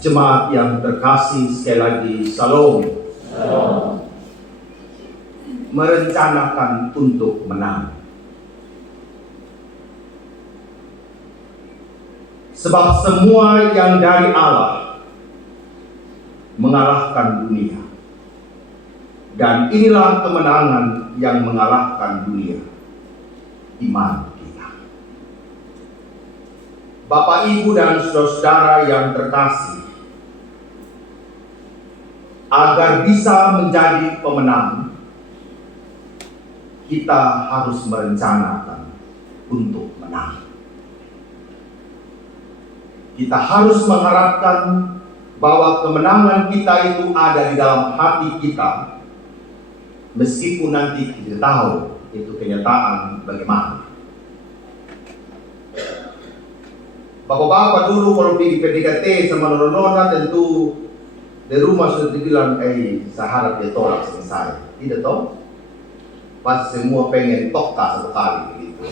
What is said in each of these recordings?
Jemaat yang terkasih, sekali lagi Shalom. Merencanakan untuk menang. Sebab semua yang dari Allah mengalahkan dunia. Dan inilah kemenangan yang mengalahkan dunia, iman kita. Bapak, Ibu, dan saudara-saudara yang terkasih, agar bisa menjadi pemenang, kita harus merencanakan untuk menang. Kita harus mengharapkan bahwa kemenangan kita itu ada di dalam hati kita, meskipun nanti kita tahu itu kenyataan bagaimana. Bapak-bapak dulu kalau pergi PDKT sama nona-nona, tentu di rumah sudah dibilang, saya harap dia tolak sama saya. Tidak toh? Pasti semua pengen toka satu kali begitu.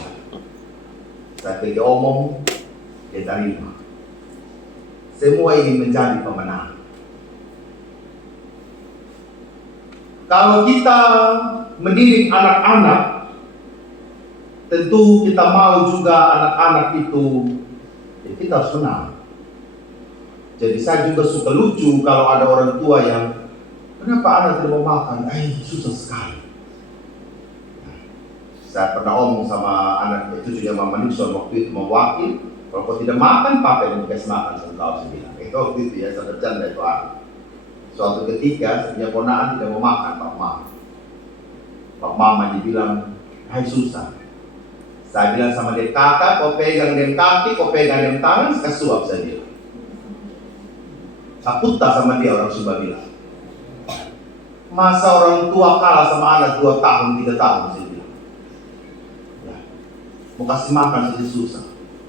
Saya pergi omong, dia terima. Semua ingin menjadi pemenang. Kalau kita mendidik anak-anak, tentu kita mau juga anak-anak itu, ya kita harus menang. Jadi saya juga suka lucu kalau ada orang tua yang, kenapa anak tidak mau makan? Susah sekali. Saya pernah omong sama anak cucunya Mama Nixon waktu itu, mewakil, kalau kau tidak makan, papa yang dikasih makan sama kau, saya bilang. Itu waktu itu ya, saya bercanda itu anak. Suatu ketika, saya punya ponaan tidak mau makan, Pak Mama. Pak Mama dia bilang, susah. Saya bilang sama dia, kakak, kau pegang dia kaki, kau pegang dia tangan, saya suap saya bilang. Saya putar sama dia, orang Sumba bilang. Masa orang tua kalah sama anak 2 tahun, 3 tahun, saya bilang. Ya. Mau kasih makan saja susah.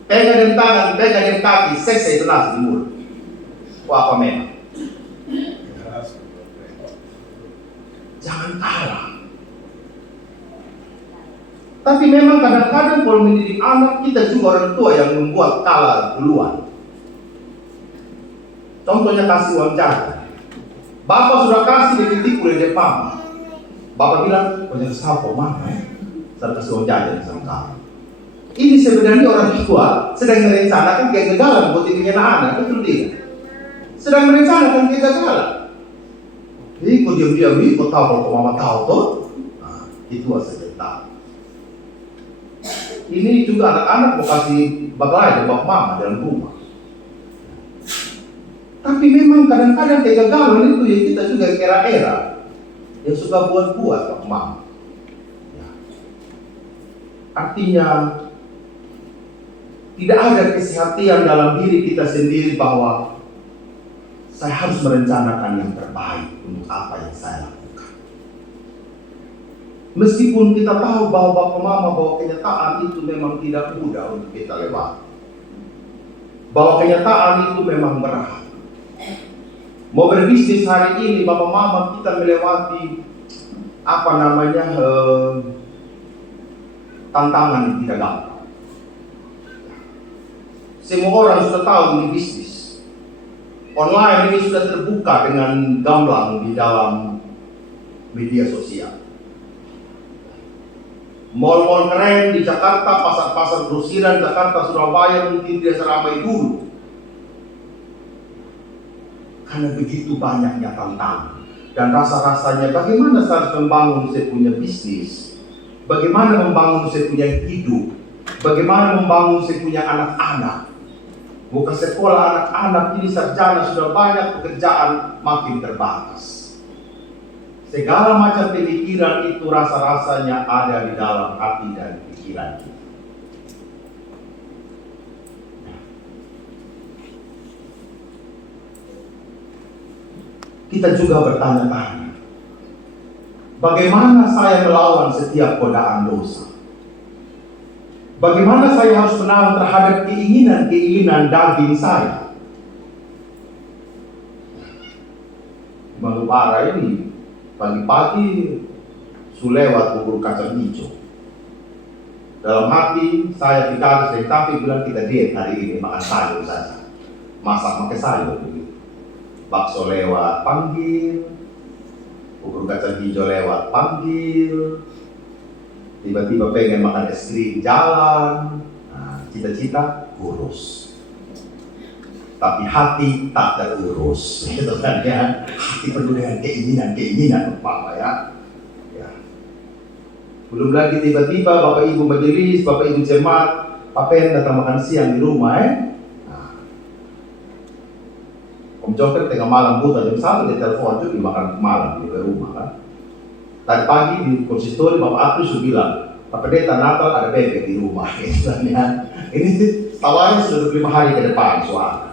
Pegang dia tangan, pegang dia kaki, seksa itu nasi di mulut. Wah, apa memang? Jangan kalah. Tapi memang kadang-kadang kalau mendidik anak, kita juga orang tua yang membuat kalah duluan. Contohnya kasih uang jajan. Bapak sudah kasih dititik oleh depan. Bapak bilang, jangan sapo mana? Saya kasih uang jajan sama kamu. Ini sebenarnya orang tua sedang merencanakan kegagalan buat dirinya anak, betul tidak? Sedang merencanakan kegagalan. Kok diam-diam kok tahu kalau mama tahu toh? Nah, itu saja tahu. Ini juga anak-anak mau kasih bagai bapak mama dalam rumah. Tapi memang kadang-kadang kegagalan itu ya kita juga era-era yang suka buat-buat bapak mama. Ya. Artinya tidak ada kesehatan dalam diri kita sendiri bahwa saya harus merencanakan yang terbaik untuk apa yang saya lakukan. Meskipun kita tahu bahwa bapak mama, bahwa kenyataan itu memang tidak mudah untuk kita lewati. Bahwa kenyataan itu memang berat. Mau berbisnis hari ini, bapak mama, kita melewati tantangan yang tidak gampang. Semua orang sudah tahu ini bisnis. Online ini sudah terbuka dengan gamblang di dalam media sosial. Mal-mal keren di Jakarta, pasar-pasar grosiran Jakarta, Surabaya mungkin tidak seramai dulu. Karena begitu banyaknya tantangan. Dan rasa-rasanya bagaimana saya harus membangun saya punya bisnis, bagaimana membangun saya punya hidup, bagaimana membangun saya punya anak-anak. Bukan sekolah anak-anak ini sarjana sudah banyak, pekerjaan makin terbatas. Segala macam pemikiran itu rasa-rasanya ada di dalam hati dan pikiran kita. Kita juga bertanya-tanya, bagaimana saya melawan setiap godaan dosa? Bagaimana saya harus menang terhadap keinginan-keinginan daging saya? Malu parah ini, pagi-pagi sulewat bubur kacang hijau. Dalam hati saya pikir, tapi bilang kita diet hari ini, makan sayur saja. Masak pakai sayur begitu. bakso lewat panggil, bubur kacang hijau lewat panggil, tiba-tiba pengen makan es krim jalan. Nah, cita-cita urus, tapi hati tak terurus, gitu kan ya. Hati penuh dengan keinginan ya. Belum lagi tiba-tiba Bapak Ibu majelis, Bapak Ibu jemaat, Papen datang makan siang di rumah Nah. Om Joker tengah malam buta jam 1 dia telepon juga makan malam di rumah kan. Tadi pagi di konsistori Bapak Agus sudah bilang, Pak Pendeta Natal ada bebek di rumah gitu kan ya. Ini tawarnya sudah 5 hari ke depan soalnya.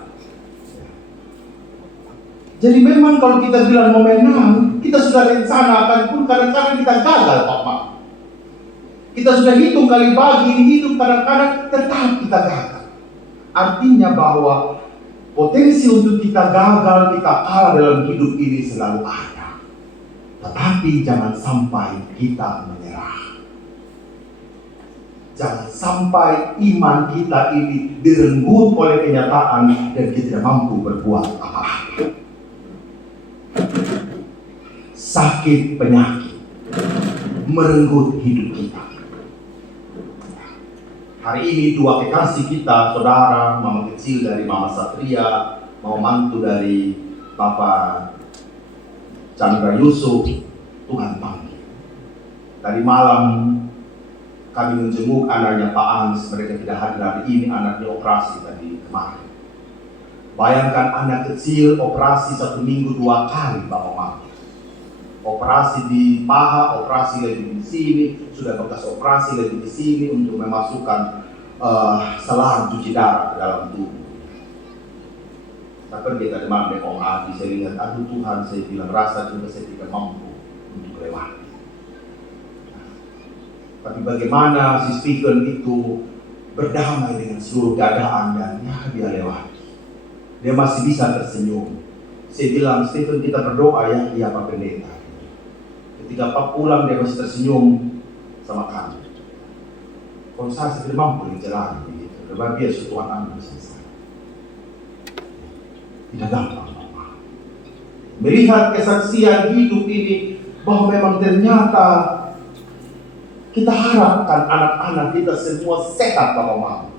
Jadi memang kalau kita bilang momentum, kita sudah rencanakan pun kadang-kadang kita gagal Pak Mak. Kita sudah hitung kali bagi ini hidup kadang-kadang tetap kita gagal. Artinya bahwa potensi untuk kita gagal, kita kalah dalam hidup ini selalu ada. Tetapi jangan sampai kita menyerah. Jangan sampai iman kita ini direnggut oleh kenyataan dan kita tidak mampu berbuat apa-apa. Sakit penyakit merenggut hidup kita. Hari ini 2 kekasih kita, saudara, mama kecil dari Mama Satria, mau mantu dari Bapak Chandra Yusuf, Tuhan panggil. Tadi malam kami menjenguk anaknya Pak Anies, mereka tidak hadir hari ini, anaknya operasi tadi kemarin. Bayangkan anak kecil operasi 1 minggu 2 kali Bapak Mama. Operasi di paha, operasi lagi di sini, sudah bekas operasi lagi di sini untuk memasukkan selang cuci darah ke dalam tubuh. Tapi dia tadi malam Om Adi, saya lihat, aduh Tuhan, saya bilang rasa juga saya tidak mampu untuk lewati. Tapi bagaimana si Stephen itu berdamai dengan seluruh keadaan dan dia lewati. Dia masih bisa tersenyum. Saya bilang, Stephen kita berdoa ya, iya Pak Pendeta. Ketika Pak pulang dia masih tersenyum sama kami. Kalau saya tidak mampu menjalani begitu, karena dia sesuatu anak saya. Tidak gampang Bapak. Melihat kesaksian hidup ini bahwa memang ternyata kita harapkan anak-anak kita semua sehat Bapak Mama.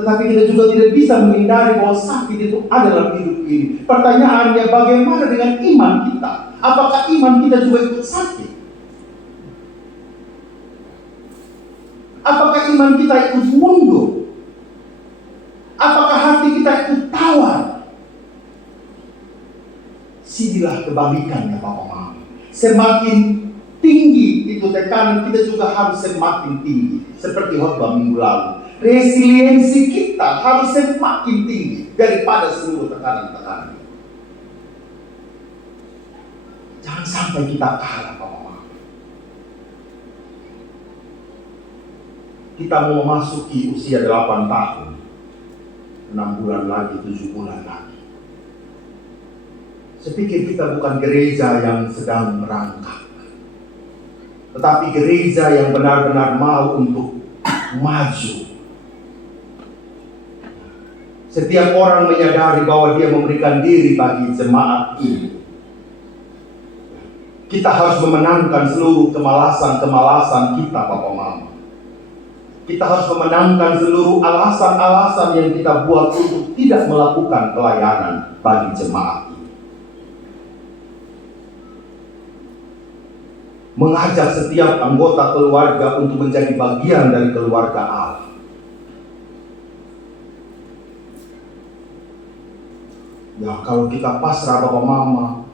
Tetapi kita juga tidak bisa menghindari bahwa sakit itu ada dalam hidup ini. Pertanyaannya bagaimana dengan iman kita? Apakah iman kita juga ikut sakit? Apakah iman kita ikut mundur? Apakah hati kita ikut tawar? Sinilah kebalikannya Bapak Mama. Semakin tinggi itu tekanan, kita juga harus semakin tinggi. Seperti khotbah minggu lalu. Resiliensi kita harus semakin tinggi daripada seluruh tekanan-tekanan. Jangan sampai kita kalah Bapak Mama. Kita mau memasuki usia 8 tahun. 6 bulan lagi, 7 bulan lagi. Saya pikir kita bukan gereja yang sedang merangkak, tetapi gereja yang benar-benar mau untuk maju. Setiap orang menyadari bahwa dia memberikan diri bagi jemaat ini. Kita harus memenangkan seluruh kemalasan-kemalasan kita Bapak Mama. Kita harus memenangkan seluruh alasan-alasan yang kita buat untuk tidak melakukan pelayanan bagi jemaat ini. Mengajak setiap anggota keluarga untuk menjadi bagian dari keluarga Allah. Ya kalau kita pasrah Bapak Mama,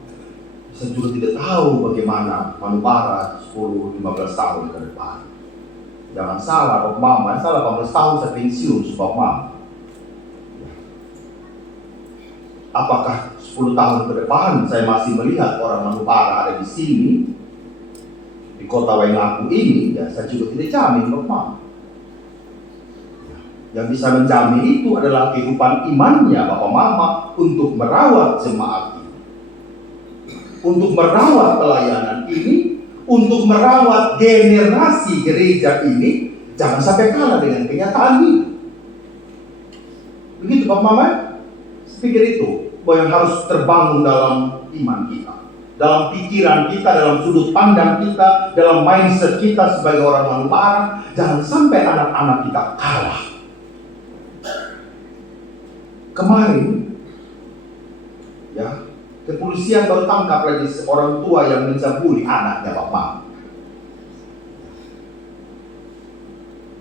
saya juga tidak tahu bagaimana Manubara 10-15 tahun ke depan. Jangan salah Bapak Mama, salah 18 tahun saya pensiun Bapak Mama. Apakah 10 tahun ke depan saya masih melihat orang Manubara ada di sini, di kota Waingapu ini? Ya saya juga tidak jamin Bapak Mama. Yang bisa menjamin itu adalah kehidupan imannya Bapak Mama untuk merawat jemaat ini, untuk merawat pelayanan ini, untuk merawat generasi gereja ini. Jangan sampai kalah dengan kenyataan ini. Begitu Bapak Mama, saya pikir itu. yang harus terbangun dalam iman kita, dalam pikiran kita, dalam sudut pandang kita, dalam mindset kita sebagai orang Manubara. Jangan sampai anak-anak kita kalah. Kemarin, ya, kepolisian baru tangkap lagi seorang tua yang mencabuli anaknya Bapak.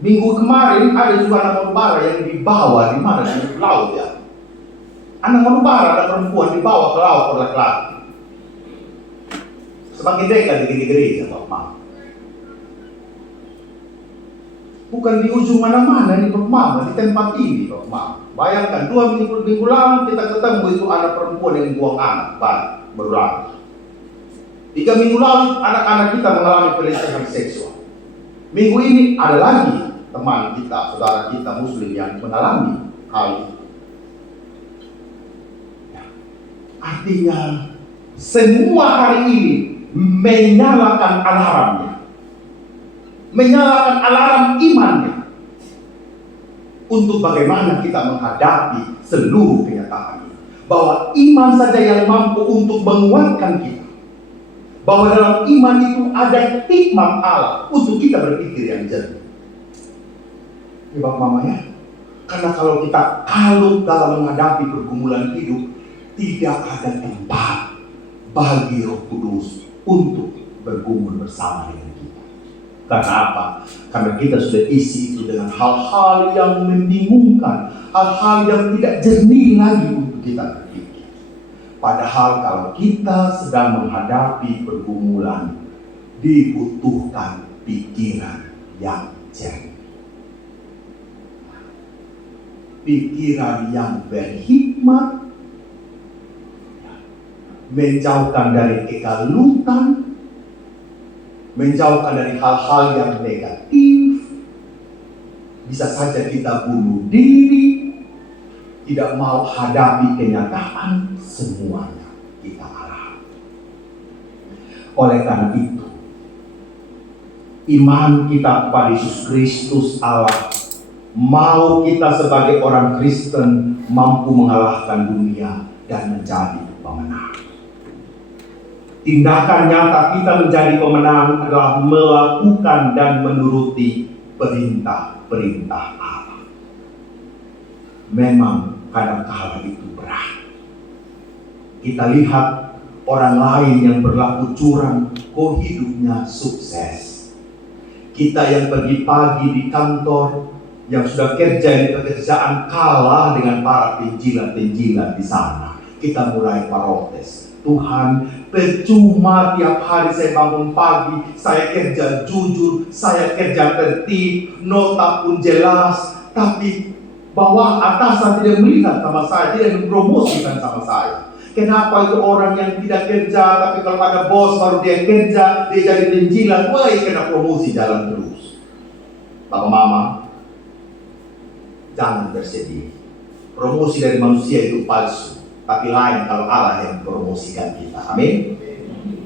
Minggu kemarin ada juga anak Manubara yang dibawa di mana, di laut ya. Anak Manubara, anak perempuan dibawa ke laut oleh laki-laki. Semakin dekat di gereja Bapak. Bukan di ujung mana-mana di Bapak, di tempat ini Bapak. Bayangkan 2 minggu lalu kita ketemu itu anak perempuan yang buang anak berulang. 3 minggu lalu anak-anak kita mengalami pelecehan seksual. Minggu ini ada lagi teman kita, saudara kita Muslim yang mengalami hal itu. Ya. Artinya semua hari ini menyalakan alarmnya, menyalakan alarm imannya, untuk bagaimana kita menghadapi seluruh kenyataan ini. Bahwa iman saja yang mampu untuk menguatkan kita. Bahwa dalam iman itu ada hikmat Allah untuk kita berpikir yang jernih. Ya Bapak Mama ya. Karena kalau kita kalut dalam menghadapi pergumulan hidup, tidak ada tempat bagi Roh Kudus untuk bergumul bersama dengan kita. Karena apa? Karena kita sudah isi itu dengan hal-hal yang membingungkan, hal-hal yang tidak jernih lagi untuk kita berpikir. Padahal kalau kita sedang menghadapi pergumulan, dibutuhkan pikiran yang jernih, pikiran yang berhikmat, menjauhkan dari kekalutan, menjauhkan dari hal-hal yang negatif. Bisa saja kita bunuh diri, tidak mau hadapi kenyataan, semuanya kita alami. Oleh karena itu, iman kita kepada Yesus Kristus Allah, mau kita sebagai orang Kristen mampu mengalahkan dunia dan menjadi pemenang. Tindakan nyata kita menjadi pemenang adalah melakukan dan menuruti perintah-perintah Allah. Memang kadang-kala itu berat. Kita lihat orang lain yang berlaku curang, kok hidupnya sukses. Kita yang pergi pagi di kantor, yang sudah kerja di pekerjaan, kalah dengan para penjilat-penjilat di sana. Kita mulai protes. Tuhan, percuma tiap hari saya bangun pagi, saya kerja jujur, saya kerja tertib, nota pun jelas, tapi bawah atasan tidak melihat sama saya, tidak mempromosikan sama saya. Kenapa itu orang yang tidak kerja, tapi kalau ada bos baru dia kerja, dia jadi penjilat, wah kena promosi jalan terus. Bapak Mama, jangan bersedih. Promosi dari manusia itu palsu. Tapi lain kalau Allah yang promosikan kita. Amin.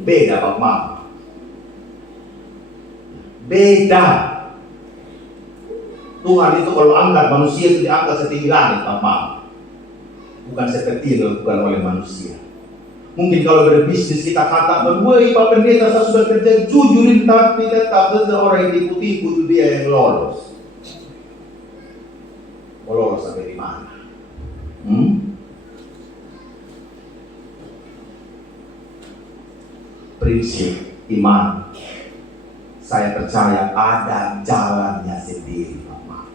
Beda Bapak Mama. Beda. Tuhan itu kalau angkat manusia itu diangkat setinggi langit Bapak Mama. Bukan seperti yang dilakukan oleh manusia. Mungkin kalau berbisnis kita katakan, woi Pak Pendeta saya sudah kerja jujur, tapi tetap saja orang yang tipu-tipu itu dia yang lolos. Mau lolos sampai di mana? Prinsip iman, saya percaya ada jalannya sendiri Bapak.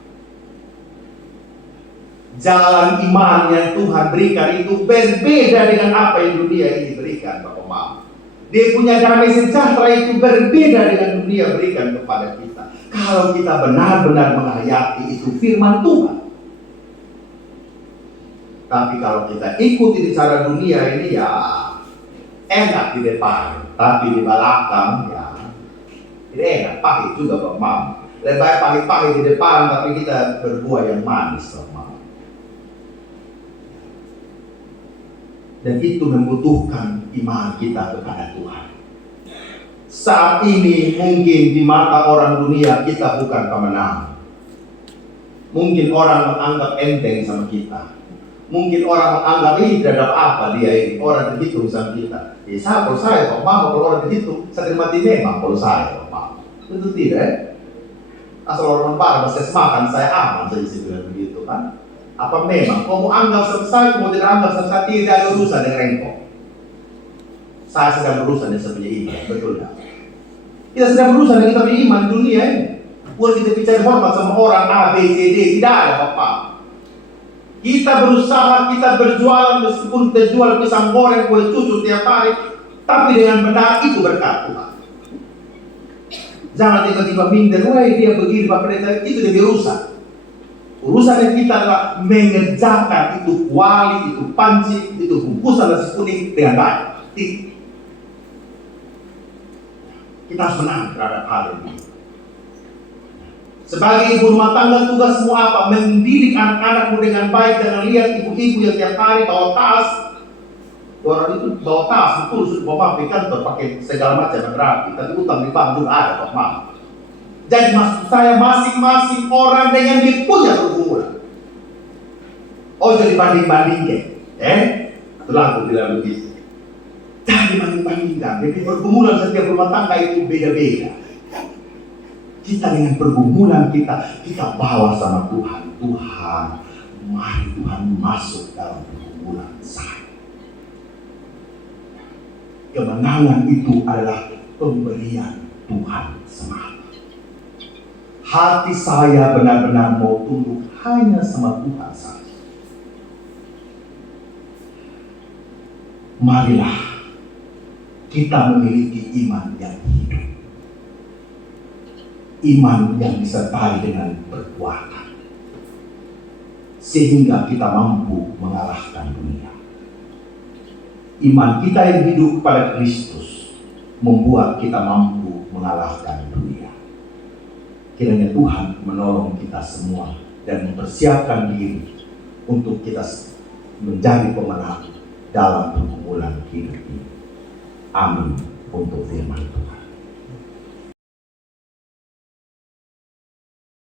Jalan iman yang Tuhan berikan itu berbeda dengan apa yang dunia ini berikan Bapak Mama. Dia punya damai sejahtera itu berbeda dengan dunia berikan kepada kita. Kalau kita benar-benar menghayati itu firman Tuhan. Tapi kalau kita ikuti cara dunia ini ya enak di depan, tapi di belakang ya tidak enak, pahit juga Bapak Mama. Lebih baik pahit-pahit di depan, tapi kita berbuah yang manis Bapak Mama. Dan itu membutuhkan iman kita kepada Tuhan. Saat ini mungkin di mata orang dunia kita bukan pemenang. Mungkin orang menganggap enteng sama kita. Mungkin orang menganggap ini tidak ada apa dia ini orang begitu urusan kita. Kalau saya Pak Mama kalau orang begitu saya mati memang kalau saya Pak Mama. Tentu tidak ya. Asal orang parah masih makan saya aman saja sih bilang begitu kan. Apa memang kamu anggap selesai, kamu tidak anggap selesai tidak ada urusan dengan engkau. Saya sedang berurusan dengan saya punya iman, betul tak? Kita sedang berurusan dengan kita punya iman dunia ini. Buat kita bicara hormat sama orang A, B, C, D, tidak ada Bapak. Kita berusaha, kita berjualan meskipun kita jual pisang goreng, kue cucu tiap hari, tapi dengan benar itu berkat Tuhan. Jangan tiba-tiba minder, wah dia begini Pak Pendeta, itu dia dirusak. Urusan kita adalah mengerjakan itu kuali, itu panci, itu bungkusan nasi kuning dengan baik. Kita harus menang terhadap hal ini. Sebagai ibu rumah tangga tugasmu apa? Mendidik anak-anakmu dengan baik. Jangan lihat ibu-ibu yang tiap hari bawa tas. Orang itu bawa tas, betul sudah bawa di kantor pakai segala macam rapi. Tapi utang di bank juga ada Pak Mama. Jadi maksud saya masing-masing orang dengan dia punya pergumulan. Oh jadi banding-bandingkan. Itulah aku bilang begitu. Jangan dibanding-bandingkan. Jadi pergumulan setiap rumah tangga itu beda-beda. Kita dengan pergumulan kita bawa sama Tuhan. Tuhan, mari Tuhan masuk dalam pergumulan saya. Kemenangan itu adalah pemberian Tuhan semata. Hati saya benar-benar mau tunduk hanya sama Tuhan saja. Marilah kita memiliki iman yang hidup. Iman yang disertai dengan perbuatan. Sehingga kita mampu mengalahkan dunia. Iman kita yang hidup pada Kristus membuat kita mampu mengalahkan dunia. Kiranya Tuhan menolong kita semua dan mempersiapkan diri untuk kita menjadi pemenang dalam pergumulan hidup ini. Amin untuk firman Tuhan.